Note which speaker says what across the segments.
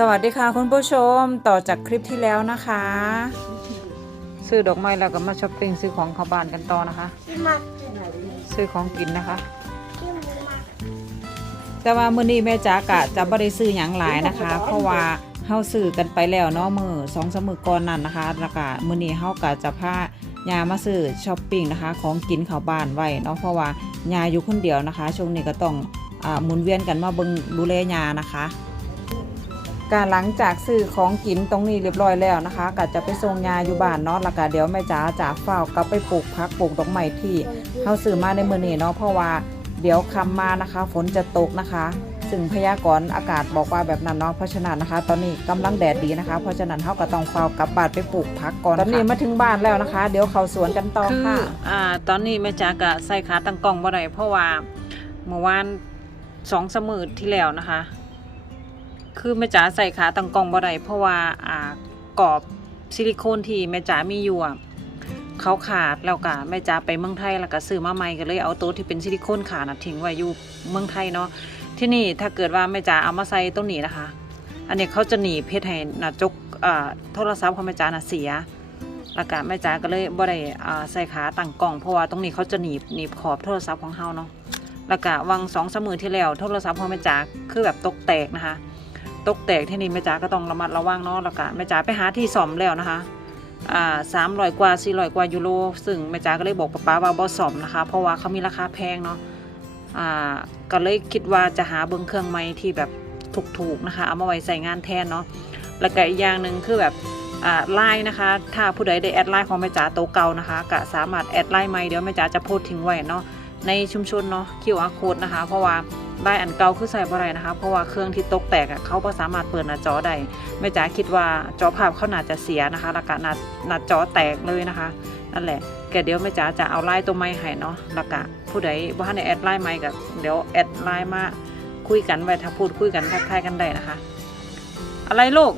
Speaker 1: สวัสดีค่ะคุณผู้ชมต่อจากคลิปที่แล้วนะคะ ซื้อดอกไม้แล้วก็มาช้อปปิ้งซื้อของเข้าบ้านกันต่อนะคะ
Speaker 2: ที่มา
Speaker 1: ซื้อของกินนะคะ
Speaker 2: ที่มา
Speaker 1: แต่ว่ามื้อนี้แม่จ๋ากะจะบ่ได้ซื้อหยังหลายนะคะ เพราะว่าเฮาซื้อกันไปแล้วเนาะมือสองสามมือก่อนนั่นนะคะแล้วก็มื้อนี้เฮาก็จะพายามาซื้อช้อปปิ้งนะคะ ของกินเข้าบ้านไว้เนาะเพราะว่ายาอยู่คนเดียวนะคะช่วงนี้ก็ต้องอ่าหมุนเวียนกันมาเบิ่งดูแลยานะคะ การหลังจากซื้อของกินตรงนี้เรียบร้อยแล้วนะคะก็จะไปส่งยาอยู่บ้านเนาะแล้วก็เดี๋ยวแม่จ๋าจะเฝ้าวกลับไปปลูกพักปลูกดอกไม้ที่เขาซื้อมาในมื้อนี้เนาะเพราะว่าเดี๋ยวคำมานะคะ ฝนจะตกนะคะ ซึ่งพยากรณ์อากาศบอกว่าแบบนั้นเนาะเพราะฉะนั้นนะคะ ตอนนี้กำลังแดดดีนะคะ เพราะฉะนั้นเขาก็ต้องเฝ้าวกลับบ้านไปปลูกพักก่อนตอนนี้มาถึงบ้านแล้วนะคะ เดี๋ยวเขาสวนกันต่อค่ะอ่าตอนนี้แม่จ๋ากะใส่ขาตั้งกล้องบ่ได้เพราะว่าเมื่อวานสองสมือที่แล้วนะคะ คือแม่จ๋าใส่ขาตั้งกล้องบ่ได้เพราะว่าอ่ากรอบซิลิโคนที่แม่จ๋ามีอยู่เขาขาดแล้วก็แม่จ๋าไปเมืองไทยแล้วก็ซื้อมาใหม่ก็เลยเอาโตัวที่เป็นซิลิโคนขาดนะทิ้งไว้อยู่เมืองไทยเนาะที่นี่ถ้าเกิดว่าแม่จ๋าเอามาใส่ตรงนี้นะคะ อันนี้เขาจะหนีเพชรให้น้าจกอ่าโทรศัพท์ของแม่จ๋าน่ะเสียแล้วก็แม่จ๋าก็เลยบ่ได้อ่าใส่ขาตั้งกล้องเพราะว่าตรงนี้เขาจะหนีบหนีบขอบโทรศัพท์ของเฮาเนาะแล้วก็วังสองสมือที่แล้วโทรศัพท์ของแม่จ๋าคือแบบตกแตกนะคะ ตกแตกที่นี่แม่จ๋าก็ต้องระมัดระวังเนาะแล้วก็แม่จ๋าไปหาที่ซ่อมแล้วนะคะอ่าสามร้อยกว่าสี่ร้อยกว่ายูโรซึ่งแม่จ๋าก็เลยบอกป๊าป๊าว่าบ่ซ่อมนะคะ เพราะว่าเขามีราคาแพงเนาะอ่าก็เลยคิดว่าจะหาเบิ้งเครื่องไม้ที่แบบถูกๆนะคะ เอามาไว้ใส่งานแทนเนาะแล้วก็อีกอย่างหนึ่งคือแบบไลน์นะคะ ถ้าผู้ใดได้แอดไลน์ของแม่จ๋าโตเก่านะคะก็สามารถแอดไลน์ใหม่เดี๋ยวแม่จ๋าจะโพสทิ้งไว้เนาะในชุมชนเนาะ QR code นะคะ เพราะว่า ได้อันเก่าคือใส่บ่ได้นะคะ เพราะว่าเครื่องที่ตกแตกอะเขาก็สามารถเปิดหน้าจอได้แม่จ๋าคิดว่าจอภาพเขาน่าจะเสียนะคะแล้วก็หน้าหน้าจอแตกเลยนะคะนั่นแหละแกเดี๋ยวแม่จ๋าจะเอาไลน์ตัวไม้ให้เนาะแล้วก็ผู้ใดบ่ทันได้แอดไลน์ไม้ก็เดี๋ยวแอดไลน์มาคุยกันไว้ถ้าพูดคุยกันทักทายกันได้นะคะ อะไรลูก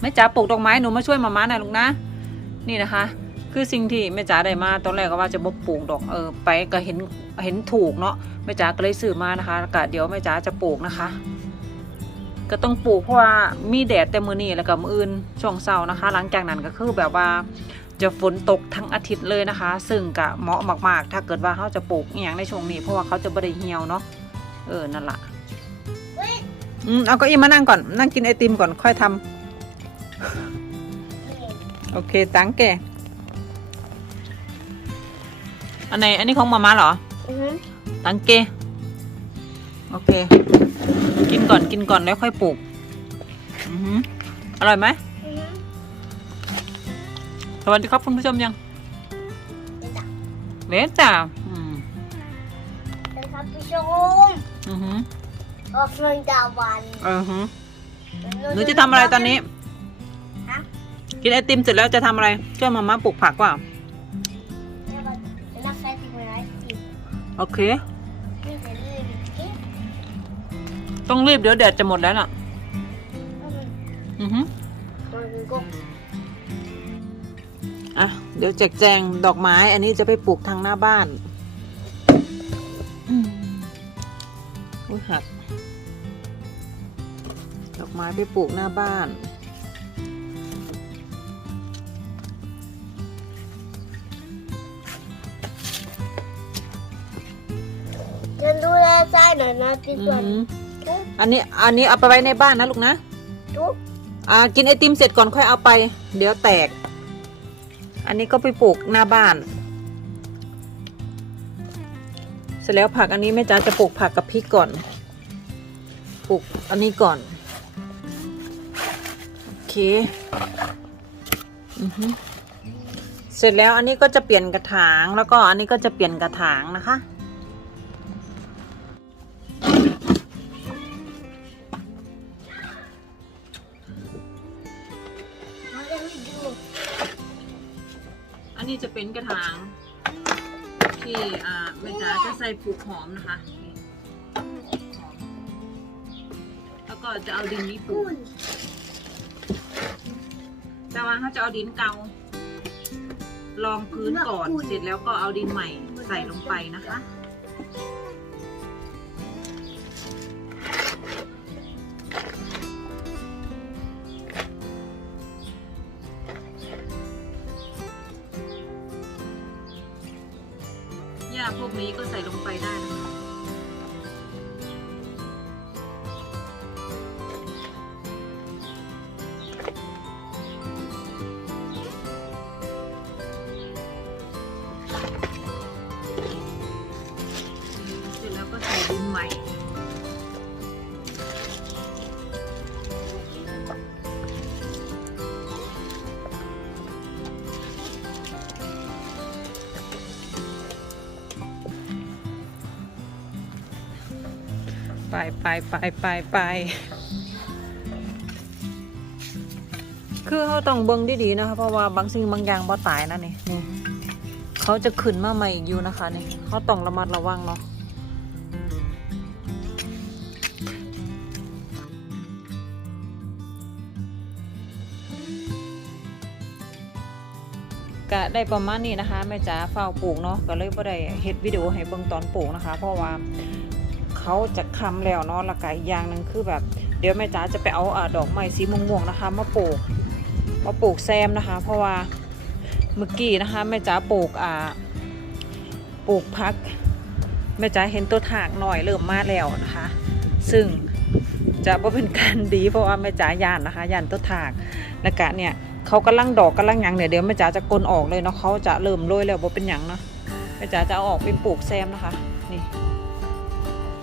Speaker 1: แม่จ๋าปลูกดอกไม้หนูมาช่วยมาม่าหน่อยลูกนะ นี่นะคะ คือสิ่งที่แม่จ๋าได้มาตอนแรกก็ว่าจะบ่ปลูกดอกเออไปก็เห็น เห็นถูกเนาะแม่จ๋าก็เลยซื้อมานะคะก็เดี๋ยวแม่จ๋าจะปลูกนะคะ ก็ต้องปลูกเพราะว่ามีแดดแต่มือนี้แล้วก็มืออื่นช่วงเช้านะคะ หลังจากนั้นก็คือแบบว่าจะฝนตกทั้งอาทิตย์เลยนะคะ ซึ่งก็เหมาะมาก ๆ ถ้าเกิดว่าเขาจะปลูกอย่างในช่วงนี้ เพราะว่าเขาจะบริเหี่ยวเนาะเออนั่นละอืมเอาก็อีมานั่งก่อนนั่งกินไอติมก่อนค่อยทำโอเคตังแกอันไหนอันนี้ของมาม่าเหรอ
Speaker 2: อือฮึ
Speaker 1: ตังเกโอเค กินก่อนกินก่อนแล้วค่อยปลูกอือหืออร่อยไหม
Speaker 2: อือฮึ
Speaker 1: สวัสดีครับคุณผู้ชมยัง
Speaker 2: นี่จ้ะ
Speaker 1: เลสจ้าอืม
Speaker 2: เป็นครับผู้ชม
Speaker 1: อือหือ
Speaker 2: ออกเงินดาวัน
Speaker 1: อือหือหนูจะทำอะไรตอนนี้
Speaker 2: ฮะ
Speaker 1: กินไอติมเสร็จแล้วจะทำอะไรช่วยมาม่าปลูกผักว่า โอเค ต้องรีบเดี๋ยวแดดจะหมดแล้วน่ะ อือหือ
Speaker 2: มันก็
Speaker 1: อะ เดี๋ยวแจกแจงดอกไม้ อันนี้จะไปปลูกทางหน้าบ้านอุ้ยหัก ดอกไม้ไปปลูกหน้าบ้าน
Speaker 2: หน่อยนะพี่ส่วน
Speaker 1: อืมอันนี้อันนี้เอาไปไว้ในบ้านนะลูกนะ
Speaker 2: ทุก
Speaker 1: อ่ากินไอติมเสร็จก่อนค่อยเอาไป เดี๋ยวแตก อันนี้ก็ไปปลูกหน้าบ้าน เสร็จแล้วผักอันนี้แม่จ๋าจะปลูกผักกับพริกก่อน ปลูกอันนี้ก่อน โอเคอือฮึเสร็จแล้วอันนี้ก็จะเปลี่ยนกระถางแล้วก็อันนี้ก็จะเปลี่ยนกระถางนะคะ อันนี้จะเป็นกระถาง ที่อ่าแม่จ๋าจะใส่ปลูกหอมนะคะนี่หอมแล้วก็จะเอาดินนี้ปลู
Speaker 2: คุ
Speaker 1: กแต่ว่าเขาจะเอาดินเก่ารองพื้นก่อนเสร็จแล้วก็เอาดินใหม่ใส่ลงไปนะคะ พวกนี้ก็ใส่ลงไปได้นะคะ ไปไปไปไปไปคือเขาต้องเบิ่งดีๆนะคะเพราะว่าบางสิ่งบางอย่างบ่ตายนะนี่นี่เขาจะขึ้นมาใหม่อีกอยู่นะคะนี่เขาต้องระมัดระวังเนาะก็ได้ประมาณนี้นะคะแม่จ๋าเฝ้าปลูกเนาะก็เลยบ่ได้เฮ็ดวิดีโอให้เบิ่งตอนปลูกนะคะ เพราะว่า เขาจะคำแล้วเนาะและก็อีกอย่างหนึ่งคือแบบ เดี๋ยวแม่จ๋าจะไปเอาอดอกไม้สีม่วงๆนะคะ มาปลูกมาปลูกแซมนะคะ เพราะว่าเมื่อกี้นะคะแม่จ๋าปลูกอ่าปลูกพักแม่จ๋าเห็นตัวถากหน่อยเริ่มมาแล้วนะคะ ซึ่งจะว่าเป็นการดีเพราะว่าแม่จ๋าย่านนะคะย่านตัวถากแล้วก็เนี่ยเขากำลังดอกกำลังหยังเนี่ยเดี๋ยวแม่จ๋าจะกลนออกเลยเนาะเขาจะเริ่มโรยแล้วว่าเป็นหยังเนาะแม่จ๋าจะเอาออกเป็นปลูกแซมนะคะ นี่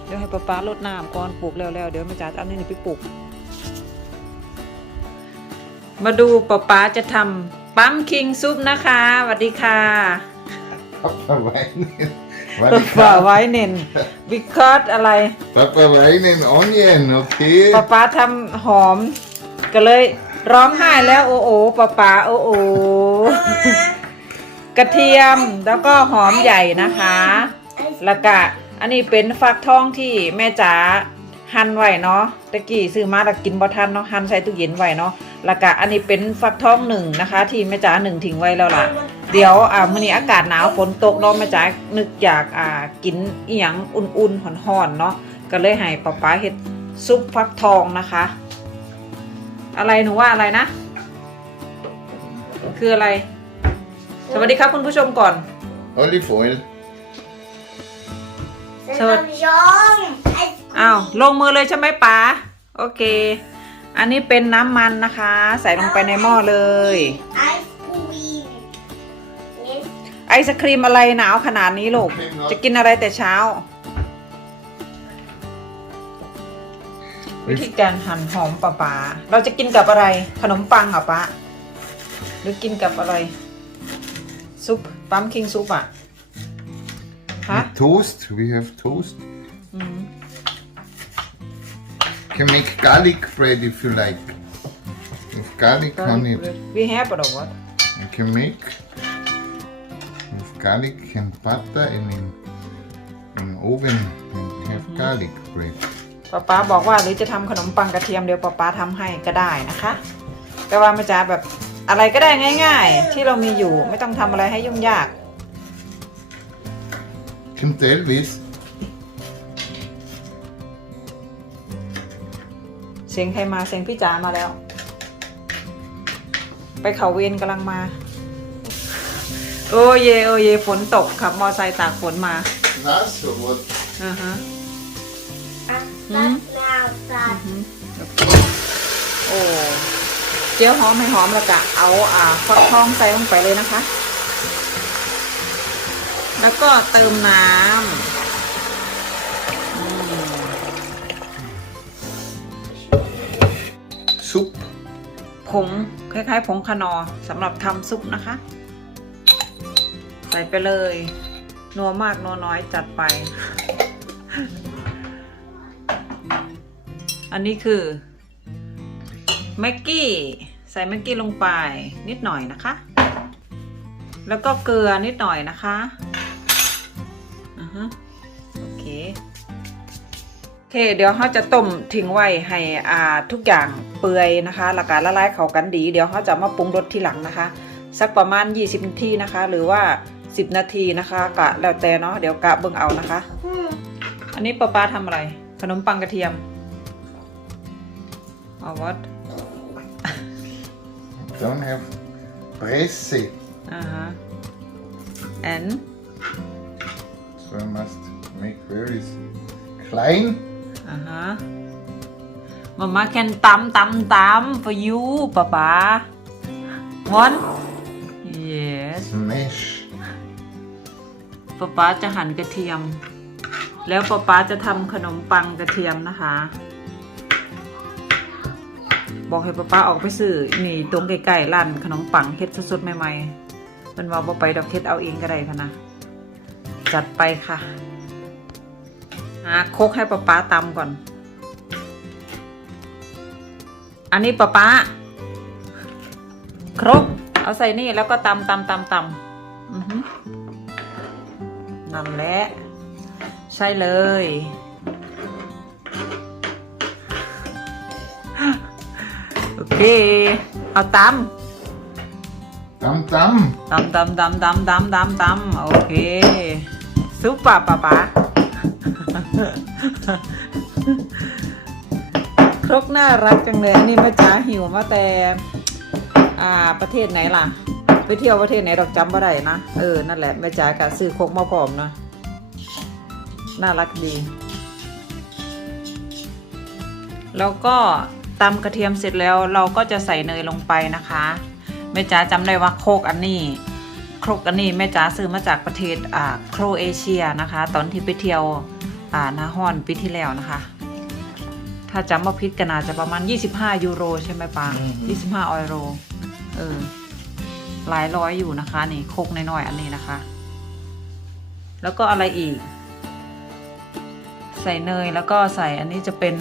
Speaker 1: ดี๋ยวให้ป้าป้าลดน้ำก่อนปลูกแล้วๆเดี๋ยวแม่จ๋าจะเอานี่ไปปลูก มาดูป้าป้าจะทำปั๊มคิงซุปนะคะสวัสดีค่ะ
Speaker 3: Papa Weinen.
Speaker 1: ป้า
Speaker 3: Warte,
Speaker 1: ป้าไว้เน้น because อะไร
Speaker 3: Papa Weinen Onion, okay?
Speaker 1: ป้าป้าทำหอม ก็เลยร้องไห้แล้วโอ้โอป้าป้าโอ้โอกระเทียมแล้วก็หอมใหญ่นะคะ แล้วก็ อันนี้เป็นฟักทองที่แม่จ๋าหั่นไว้เนาะตะกี้ซื้อมาแล้วกินบ่ทันเนาะหั่นใส่ตู้เย็นไว้เนาะแล้วก็อันนี้เป็นฟักทองหนึ่งนะคะ ที่แม่จ๋าหนึ่งทิ้งไว้แล้วล่ะ เดี๋ยวอ่ามื้อนี้อากาศหนาวฝนตกเนาะแม่จ๋านึกอยากอ่ากินอีหยังอุ่นๆห่อนๆเนาะก็เลยให้ป๊าป๊าเฮ็ดซุปฟักทองนะคะ อะไรหนูว่าอะไรนะ คืออะไร สวัสดีครับคุณผู้ชมก่อน
Speaker 3: Olive oil.
Speaker 2: Sen John.
Speaker 1: อ้าวลงมือเลยใช่ไหมป๋าโอเค อันนี้เป็นน้ำมันนะคะ ใส่ลงไปในหม้อเลย
Speaker 2: Ice cream. Yes.
Speaker 1: ไอศครีมอะไรหนาวขนาดนี้ลูก จะกินอะไรแต่เช้า วิธีการหั่นหอมปะป๋าเราจะกินกับอะไร ขนมปังเหรอปะหรือกินกับอะไร ซุปปั๊มคิงซุปอะ ฮะ
Speaker 3: With toast. We have toast.
Speaker 1: อืม
Speaker 3: You can make garlic bread if you like. With garlic on it.
Speaker 1: we have or what
Speaker 3: You can make with garlic and butter and in in oven and have garlic bread.
Speaker 1: ป๊าป๊าบอกว่าหรือจะทำขนมปังกระเทียมเดี๋ยวป๊าป๊าทำให้ก็ได้นะคะแต่ว่าไม่จ้าแบบอะไรก็ได้ง่าย ๆ ที่เรามีอยู่ไม่ต้องทำอะไรให้ยุ่งยาก
Speaker 3: Kommt Elvis?
Speaker 1: เสียงใครมาเสียงพี่จ๋ามาแล้ว ไปเขาเวรกำลังมา โอ้เยโอ้เยฝนตกขับมอไซค์ตากฝนมา
Speaker 3: Nass or what?
Speaker 1: อ่าฮะ
Speaker 2: That's now that.
Speaker 1: โอ้ เจียวหอมให้หอมแล้วก็เอาอ่าฟักทองใส่ลงไปเลยนะคะ แล้วก็เติมน้ำอืม
Speaker 3: Soup.
Speaker 1: ผงคล้ายๆผงคนอร์สำหรับทำซุปนะคะ ใส่ไปเลย นัวมากนัวน้อยจัดไป อันนี้คือแม็กกี้ใส่แม็กกี้ลงไปนิดหน่อยนะคะ แล้วก็เกลือนิดหน่อยนะคะอ่า ฮะโอเคโอเค เดี๋ยวเขาจะต้มทิ้งไว้ให้อ่าทุกอย่างเปื่อยนะคะแล้วก็ละลายเข้ากันดี เดี๋ยวเขาจะมาปรุงรสทีหลังนะคะ สักประมาณ 20นาทีนะคะ หรือว่า 10 นาทีนะคะ กะแล้วแต่เนาะเดี๋ยวกะเบิ่งเอานะคะ
Speaker 2: Hmm.
Speaker 1: อันนี้ป้าป้าทำอะไร ขนมปังกระเทียมเอาวัด
Speaker 3: Don't have Presse.
Speaker 1: อ่าฮะ and
Speaker 3: So I must make very s- klein.
Speaker 1: อ่าฮะมาม่า can ตำตำตำ for you ป๊าป๊า one yes
Speaker 3: Smash.
Speaker 1: ป๊าป๊าจะหั่นกระเทียม แล้วป๊าป๊าจะทำขนมปังกระเทียมนะคะ บอกให้ป๊าป๊าออกไปซื้อนี่ตรงใกล้ๆร้านขนมปังเฮ็ดสดๆใหม่ๆเป็นว่าบ่ไปดอกเฮ็ดเอาเองก็ได้พะนะ จัดไปค่ะ หาโคกให้ป๊าป๊าตำก่อน อันนี้ป๊าป๊าครกเอาใส่นี่แล้วก็ตำตำตำตำอือหือนั่นแหละ ใช่เลย โอเค เอาต
Speaker 3: Dum dum. ำ
Speaker 1: ตำตำตำตำตำตำตำโอเค ซุปปะปะปะครกน่ารักจังเลยอันนี้แม่จ๋าหิวมาแต่อ่าประเทศไหนล่ะ ไปเที่ยวประเทศไหนดอกจำบ่ได้นะ เออ นั่นแหละแม่จ๋ากะซื้อครกมาพร้อมนะน่ารักดี แล้วก็ตำกระเทียมเสร็จแล้วเราก็จะใส่เนยลงไปนะคะแม่จ๋าจำได้ว่าโคกอันนี้ ครกอันนี้แม่จ๋าซื้อมาจากประเทศอ่าโครเอเชียนะคะ ตอนที่ไปเที่ยวอ่านาฮอนปีที่แล้วนะคะ ถ้าจำว่าพิษก็น่าจะประมาณ 25 ยูโรใช่ไหมปา
Speaker 3: อืม
Speaker 1: 25ออยโรเออหลายร้อยอยู่นะคะนี่โคกน้อยๆอันนี้นะคะ แล้วก็อะไรอีก ใส่เนยแล้วก็ใส่อันนี้จะเป็น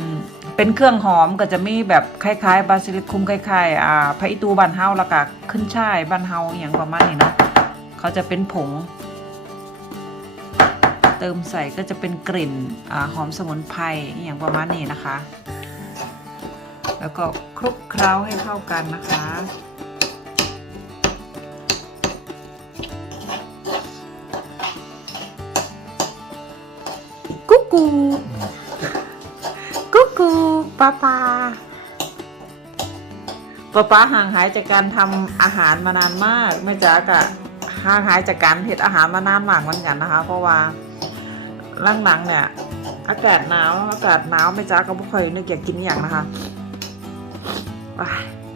Speaker 1: เป็นเครื่องหอมก็จะมีแบบคล้ายๆ บาซิลิคุมคล้ายๆอ่าพระอิตูบันเฮาแล้วก็ขึ้นช่ายบันเฮาอหย่างประมาณนี้เนาะ เขาจะเป็นผง เติมใส่ก็จะเป็นกลิ่นอ่าหอมสมุนไพรอหย่างประมาณนี้นะคะ แล้วก็คลุกเคล้าให้เข้ากันนะคะกุ๊กกูกุ๊กกูป้าป้าป้าป้าห่างหายจากการทำอาหารมานานมากแม่จ๋ากะ ห่างหายจากการเห็ดอาหารมานานมากเหมือนกันนะคะ เพราะว่าร่างหลังเนี่ย อากาศหนาวอากาศหนาวแม่จ๋าก็ไม่ค่อยนึกอยากกินอย่างนะคะ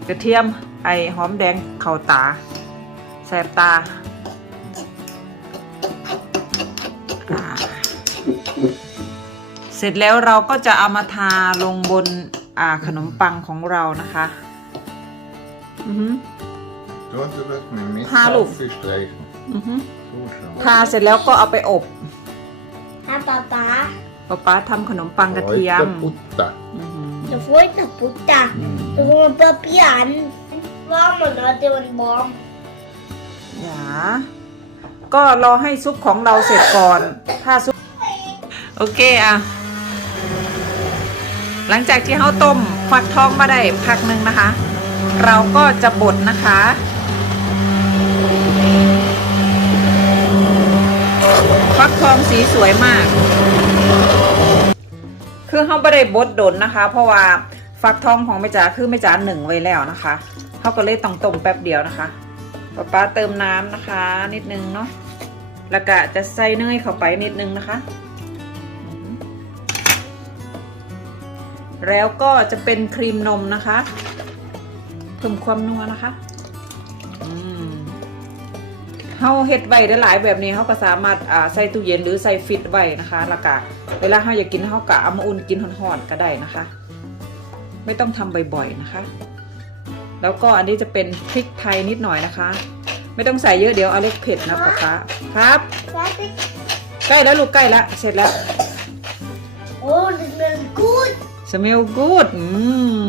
Speaker 1: กระเทียมไอหอมแดงเข่าตาแสบตาเสร็จแล้วเราก็จะเอามาทาลงบนขนมปังของเรานะคะ อือ หือ
Speaker 3: Dort du das mit dem
Speaker 1: Hallo.
Speaker 3: Messer aufstreichen.
Speaker 1: อือหือ
Speaker 3: So schau.
Speaker 1: ทาเสร็จแล้วก็เอาไปอบ
Speaker 2: Ah, Papa.
Speaker 1: ป๊าป๊าทำขนมปังกระเทียม
Speaker 3: Heute Butter.
Speaker 1: อือหือ
Speaker 2: Du får inte putta. Du får papier. Varm och det var en barn.
Speaker 1: อย่าก็รอให้ซุปของเราเสร็จก่อน ถ้าซุป โอเคอะหลังจากที่เขาต้มฟักทองมาได้พักหนึ่งนะคะ เราก็จะบดนะคะ ฟักทองสีสวยมาก คือเขาไม่ได้บดดนนะคะ เพราะว่าฟักทองของแม่จ๋าคือแม่จ๋าหนึ่งไว้แล้วนะคะเขาก็เลยต้องต้มแป๊บเดียวนะคะป๊าป๊าเติมน้ำนะคะ นิดนึงเนาะแล้วก็จะใส่เนยเข้าไปนิดนึงนะคะ แล้วก็จะเป็นครีมนมนะคะเพิ่มความนัวนะคะ เฮาเฮ็ดไว้ได้หลายแบบนี้เฮาก็สามารถอ่าใส่ตู้เย็นหรือใส่ฟิตไว้นะคะแล้วก็เวลาเฮาอยากกินเฮาก็เอามาอุ่นกินร้อนๆก็ได้นะคะ ไม่ต้องทำบ่อยๆนะคะ แล้วก็อันนี้จะเป็นพริกไทยนิดหน่อยนะคะ ไม่ต้องใส่เยอะเดี๋ยวอเล็กเผ็ดนะป๊าป๊าครับ
Speaker 2: Fertig.
Speaker 1: ใกล้แล้วลูกใกล้แล้วเสร็จแล้ว
Speaker 2: Oh, det smäller gut.
Speaker 1: smell good อื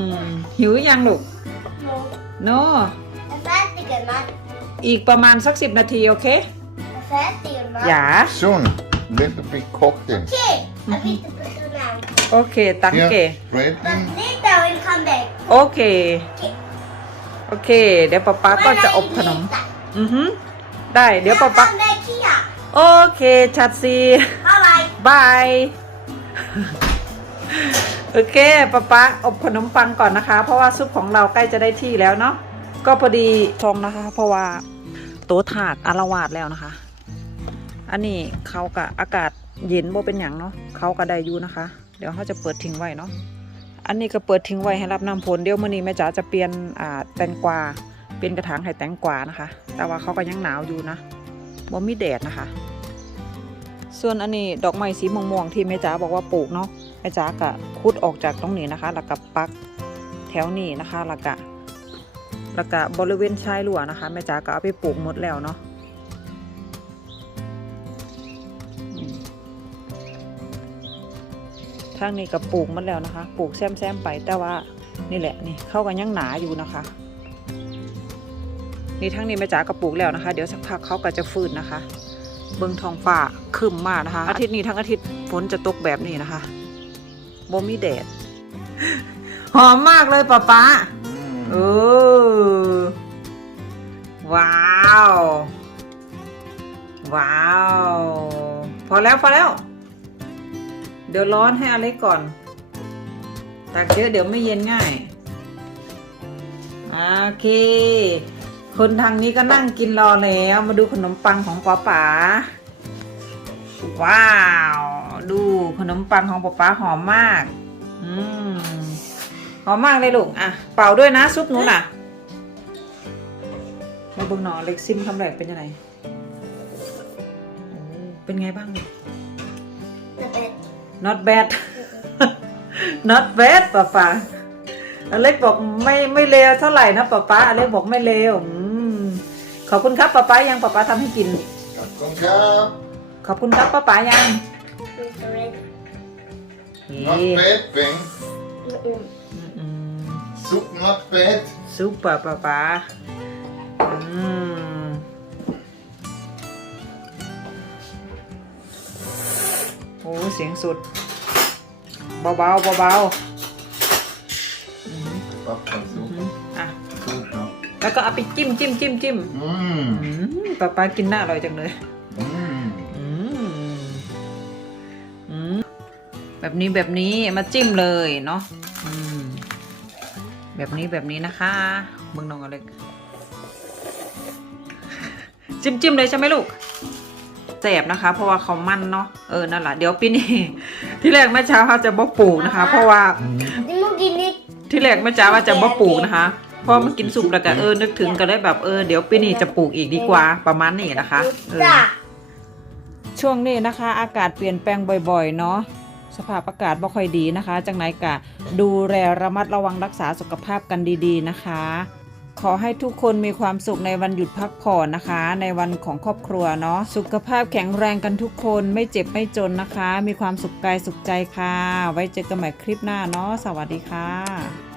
Speaker 1: มหิวยังลูก
Speaker 2: No.
Speaker 1: โน
Speaker 2: Jag är färdig, Emma.
Speaker 1: อีกประมาณสักสิบนาที โอเค
Speaker 2: Jag är färdig, Emma.
Speaker 1: อย่า
Speaker 3: Soon, little bit cocktail.
Speaker 2: Okej, jag vill inte putta den.
Speaker 1: โอเค ตังเก
Speaker 3: Here, spread
Speaker 2: But
Speaker 3: in.
Speaker 2: later we'll come back.
Speaker 1: โอเค โอเค เดี๋ยวป๊าป๊าก็จะอบขนม อือฮึได้ เดี๋ยวป๊าป๊า
Speaker 2: Come back here.
Speaker 1: โอเค ชัดซี
Speaker 2: Bye bye.
Speaker 1: บาย โอเคป๊าป๊าอบขนมปังก่อนนะคะ เพราะว่าซุปของเราใกล้จะได้ที่แล้วเนาะก็พอดีชมนะคะ เพราะว่าโต๊ะถาดอารวาดแล้วนะคะ อันนี้เขากะอากาศเย็นโบเป็นหยังเนาะเขาก็ได้อยู่นะคะ เดี๋ยวเขาจะเปิดทิ้งไว้เนาะอันนี้ก็เปิดทิ้งไว้ให้รับน้ำฝนเดี๋ยวมื้อนี้แม่จ๋าจะเปลี่ยนอ่าแตงกวาเปลี่ยนกระถางให้แตงกวานะคะ แต่ว่าเขาก็ยังหนาวอยู่นะบ่มีแดดนะคะ ส่วนอันนี้ดอกไม้สีม่วงๆที่แม่จ๋าบอกว่าปลูกเนาะแม่จ๋าก็ขุดออกจากตรงนี้นะคะ แล้วก็ปักแถวนี้นะคะแล้วก็ แล้วก็บริเวณชายรั้วนะคะแม่จ๋าก็เอาไปปลูกหมดแล้วเนาะทางนี้ก็ปลูกหมดแล้วนะคะ ปลูกแซมๆไปแต่ว่านี่แหละนี่เข้ากันยังหนาอยู่นะคะ นี่ทั้งนี้แม่จ๋าก็ปลูกแล้วนะคะ เดี๋ยวสักพักเขาก็จะฟื้นนะคะ เบิ่งทองฟ้าคึมมากนะคะ อาทิตย์นี้ทั้งอาทิตย์ฝนจะตกแบบนี้นะคะบ่มีแดดหอมมากเลยป้าป๊า เออ ว้าว ว้าว พอแล้วพอแล้ว เดี๋ยวร้อนให้อเล็กก่อน ตักเยอะเดี๋ยวไม่เย็นง่าย โอเค คนทางนี้ก็นั่งกินรอแล้ว มาดูขนมปังของป๋าป๋า ว้าว ดูขนมปังของป๋าป๋าหอมมาก อืม หอมมากเลยลูก อะ เป่าด้วยนะซุปหนูน่ะมาเบิ่งหนอเล็กซิมคำแรกเป็นยังไงโอ้เป็นไงบ้าง not bad not bad ป๋าป๋าอเล็กบอกไม่ไม่เลวเท่าไหร่นะป๋าป๋าอเล็กบอกไม่เลวอืมขอบคุณครับป๋าป๋ายังป๋าป๋าทำให้กิน
Speaker 3: Kom kap.
Speaker 1: ขอบคุณครับป๋าป๋ายัง
Speaker 3: Not bad, Peng.
Speaker 1: อืม
Speaker 3: Soup not bad.
Speaker 1: ซุปป๋าป๋าป๋าอืมโอ้เสียงสุด เบาๆเบาๆอืม
Speaker 3: Papa,
Speaker 1: อื
Speaker 3: soup.
Speaker 1: มอะ
Speaker 3: Soup, no.
Speaker 1: แล้วก็เอาไปจิ้มจิ้มจิ้มจิ้ม
Speaker 3: Mm.
Speaker 1: อืมป๊าป๊ากินหน้าอร่อยจังเลย
Speaker 3: Mm.
Speaker 1: อืมอืมแบบนี้แบบนี้มาจิ้มเลยเนาะอืม แบบนี้แบบนี้นะคะเบิ่งน้องอเล็กจิ้มจิ้มเลยใช่ไหมลูกแสบนะคะ เพราะว่าเขามันเนาะเออนั่นแหละเดี๋ยวปีนี้ที่แรกแม่เช้าเขาจะบ่ปลูกนะคะ เพราะว่า
Speaker 2: Di mo ginit.
Speaker 1: ที่แรกแม่จ๋าว่าจะบ่ปลูกนะคะเพราะมันกินสุกแล้วก็เออนึกถึงก็เลยแบบเออเดี๋ยวปีนี้จะปลูกอีกดีกว่าประมาณนี้นะคะเออ
Speaker 2: Da.
Speaker 1: ช่วงนี้นะคะ อากาศเปลี่ยนแปลงบ่อย ๆ เนาะ สภาพอากาศบ่ค่อยดีนะคะ จังไหนกะดูแลระมัดระวังรักษาสุขภาพกันดีๆนะคะ ขอให้ทุกคนมีความสุขในวันหยุดพักผ่อนนะคะ ในวันของครอบครัวเนาะสุขภาพแข็งแรงกันทุกคนไม่เจ็บไม่จนนะคะ มีความสุขกายสุขใจค่ะ ไว้เจอกันใหม่คลิปหน้าเนาะสวัสดีค่ะ